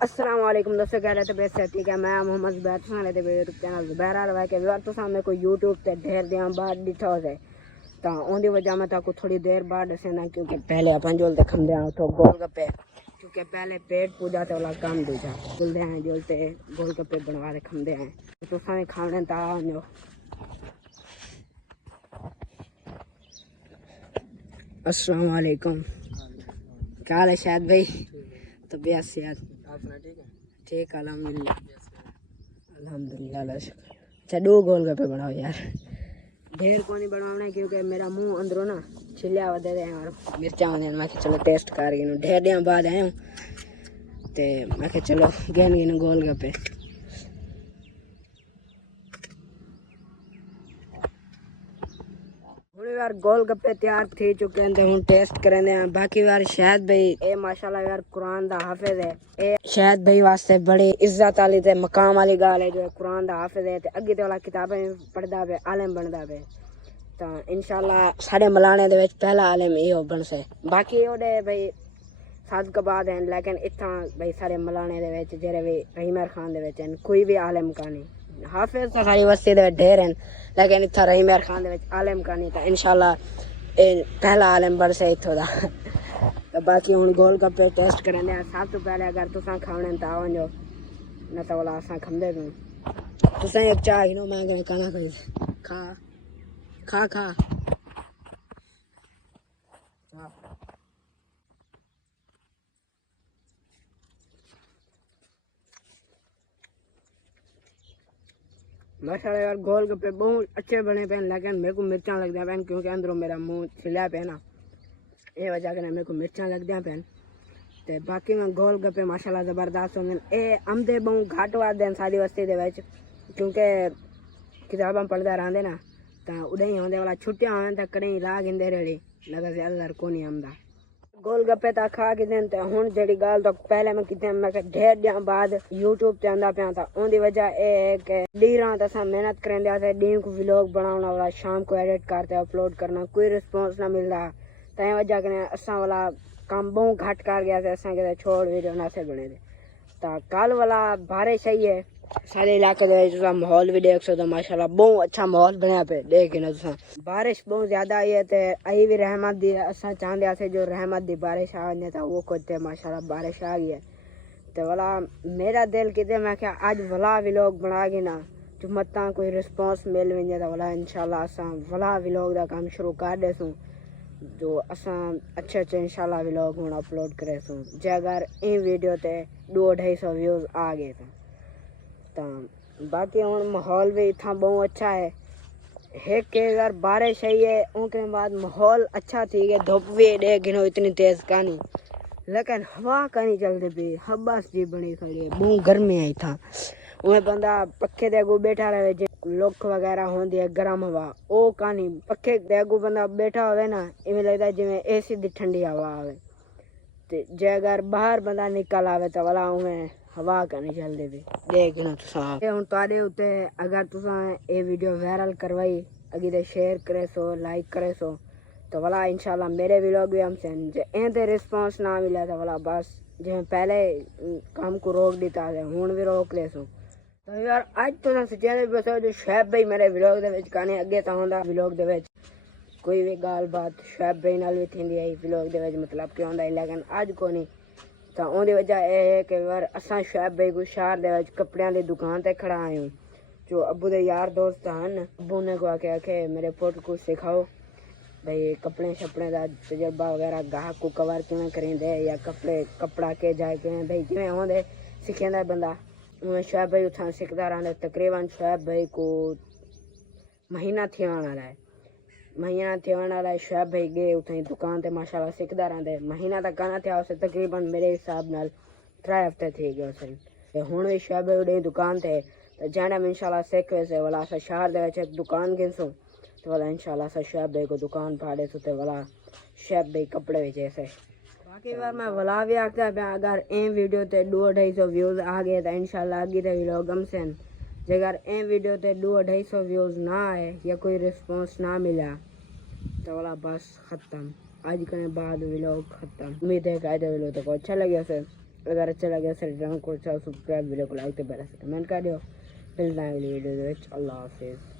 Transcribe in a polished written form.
अस्सलाम वालेकुम दोस्तों, कह रहे थे बेस्ट ठीक है। मैं मोहम्मद ज़ुबैर सुना थे यूट्यूब चैनल ज़ुबैर रहा के व्यवर तो सामने कोई यूट्यूब ते ढेर दियां बाद डिठा है तो उनकी वजह मैं ताको थोड़ी देर बाद दसेना क्योंकि पहले अपन जोलते खमदे हैं तो गोलगप्पे क्योंकि पहले पेट पूजा तो वाला काम दूजा बोलते हैं जोलते गोलगप्पे बनवा दे खमदे हैं तो सामने खाने ता आओ। अस्सलाम वालेकुम, क्या हाल है शायद भाई? तबीयत सेहत ठीक अल्हम्दुलिल्लाह अल्हम्दुलिल्लाह। अच्छा दो गोलगप्पे बनाओ यार, ढेर को नहीं बनवाना क्योंकि मेरा मुंह अंदरों ना छिलिया वधे हैं और मिर्चा वधे। मैं चलो टेस्ट कर गई ढेर दिन बाद आया हूँ तो मैं चलो गहन गिन गोलगप्पे। यार गोलगप्पे तैयार थी चुके हैं हम टेस्ट करेंगे। बाकी यार शायद भाई ए माशाल्लाह यार कुरान दा हाफिज है। ए शायद भाई वास्ते बड़ी इज्जत वाली ते मकाम वाली गाल है जो कुरान दा हाफिज है ते अगे ते वाला किताबें पढ़दा पे आलिम बनदा पे तो इंशाल्लाह सारे मलाने दे विच पहला आलिम इहो बनसे। बाकी ओदे भाई साद कबाद हैं लेकिन इत्थां भाई सारे मलाने दे विच जेरे भी रहीमर खान दे विच कोई भी आलिम कानी। हाफिज तो सारी वस्ती दे ढेर हैं लेकिन इतना रहीमर खान दे आलिम का नहीं था। इंशाल्लाह पहला आलिम बन से इतों दा। तो बाकी हूँ गोलगप्पे टेस्ट करेंगे। सब तो पहले अगर तुसा खाने तो आओ जो न तो वाला असा खंदे तुसा एक चाह ही नो मैं कने खाना कोई खा खा खा माशाल्लाह यार गोलगप्पे बहुत अच्छे बने पे लेकिन मेरे को मिर्चा लग दिया पैन क्योंकि अंदरों मेरा मुंह छिला पे ना ये वजह के मेरे को मिर्चा लग दिया पैन। तो बाकी में गोलगप्पे माशाल्लाह ज़बरदस्त होंगे। ये आमदे बहुत घट वाद हैं सारी वस्ती दे विच क्योंकि किताबां पढ़दा रहंदे ना तो उड़े ही आंदे वाला छुट्टियां होवन तो कड़े ला गिंदे रेड़ी लगा ज़्यादातर को नहीं आमदा। गोलगप्पे तो खा के दिन तो हुण जेड़ी गाल तो पहले मैं किते मैं ढेर दिन बाद यूट्यूब ते आंदा पिया था। उनकी वजह ये है कि डीरां तो असां मेहनत करेंदे थे डी को व्लॉग बनाना वाला शाम को एडिट करते अपलोड करना कोई रिस्पॉन्स ना मिलता तो वजह कने असां वाला काम बहुत घट कर गया थे। असां के छोड़ वीडियो ना से बने थे तो कल वाला बारिश आई है सारे इलाके दे माहौल भी देख सकते माशाल्लाह बहुत अच्छा माहौल बनया पे देख ना तुसा। बारिश बहुत ज्यादा आई है तो आई भी रहमत दी असा चाहते थे जो रहमत दी बारिश आ गई था वो करते माशाल्लाह बारिश आ गई है। तो वाला मेरा दिल किते मैं क्या आज वाला व्लॉग बना के ना जो मत कोई रिस्पॉन्स मिल वजे तो वाला इंशाल्लाह असा वाला व्लॉग का काम शुरू कर देसूँ जो असा अच्छे अच्छे इंशाल्लाह व्लॉग हूँ अपलोड करेसूँ जे अगर इन वीडियो ते 200-250 व्यूज आ गए तो बाकी हूँ माहौल भी इतना बहुत अच्छा है। है कि अगर बारिश आई है उनके बाद माहौल अच्छा थी गया धुप भी डे गिनो इतनी तेज कहानी लेकिन हवा कहीं चलती पी हब्बास जी बनी खड़ी है बहुत गर्मी आई था उन्हें बंदा पखे दे अगू बैठा रहे लुक वगैरह होंदी है गर्म हवा वो कहानी पखे दे अगू बंदा बैठा होवे ना इवें लगता जिमें एसी दी ठंडी हवा आवे ते जे अगर बाहर बंदा निकल आवे तो वाला उमें हवा कहीं चलती पी देख ना तुसा। हुण तुहाडे उत्ते अगर तुसा ये वीडियो वायरल करवाई अगे ते शेयर करे सो लाइक करे सो तो वाला इंशाल्लाह मेरे व्लॉग भी हमसे जे एंते रिस्पॉन्स ना मिला तो वाला बस जिवें पहले काम को रोक दिता है हुण भी रोक ले सो। तो यार आज तो सच्चे बस जो शैब भाई मेरे व्लॉग दे विच कहानी अगे तो होंदा व्लॉग दे विच कोई भी गाल बात शैब भाई नाल भी थींदी है व्लॉग दे विच मतलब कि होंदा लेकिन आज को नहीं तो उनकी वजह यह है कि यार असा शैब भाई को शहर दे कपड़िया की दुकान पर खड़ा आए हूँ जो अबू दे यार दोस्त हैं अबू ने को आके मेरे पुट को सिखाओ भाई कपड़े शपड़े का तजर्बा वगैरह गाहक को कवर किमें करेंदे या कपड़ा के जाए किमें भाई जिमें होंदे सिखेंदा बंदा उन्हें शैब भाई उतना सीखता रहता। तकरीबन शैब भाई को महीना थियण वाला है महीना थियण वाला है शैब भाई गए उतनी दुकान ते माशाल्लाह सीखता रहते महीना तक कहना था उसे तकरीबन मेरे हिसाब नाल 3 हफ्ते थी गए उसे हुण भी शैब भाई उड़ी दुकान ते तो जाने में इंशाल्लाह सीख वैसे वाला असा शहर दे एक दुकान गिनसूँ तो वाला इंशाल्लाह असा शैब भाई को दुकान फाड़े सो तो वाला शैब भाई कपड़े बेचे से। बाकी बार मैं वाला भी आखता पाया अगर ए वीडियो ते 200-250 व्यूज आ गए तो इंशाल्लाह अगे ते व्लॉग हम से अगर ए वीडियो ते 200-250 व्यूज ना आए या कोई रिस्पॉन्स ना मिला तो वाला बस ख़त्म आज के बाद व्लॉग ख़त्म। उम्मीद है कि आज व्लॉग तो अच्छा लगे उसे अगर अच्छा लगे चैनल को सब्सक्राइब, वीडियो को लाइक तो बेल आइकन कमेंट कर दियो। मिलते हैं अगली वीडियो में। अल्लाह हाफिज़।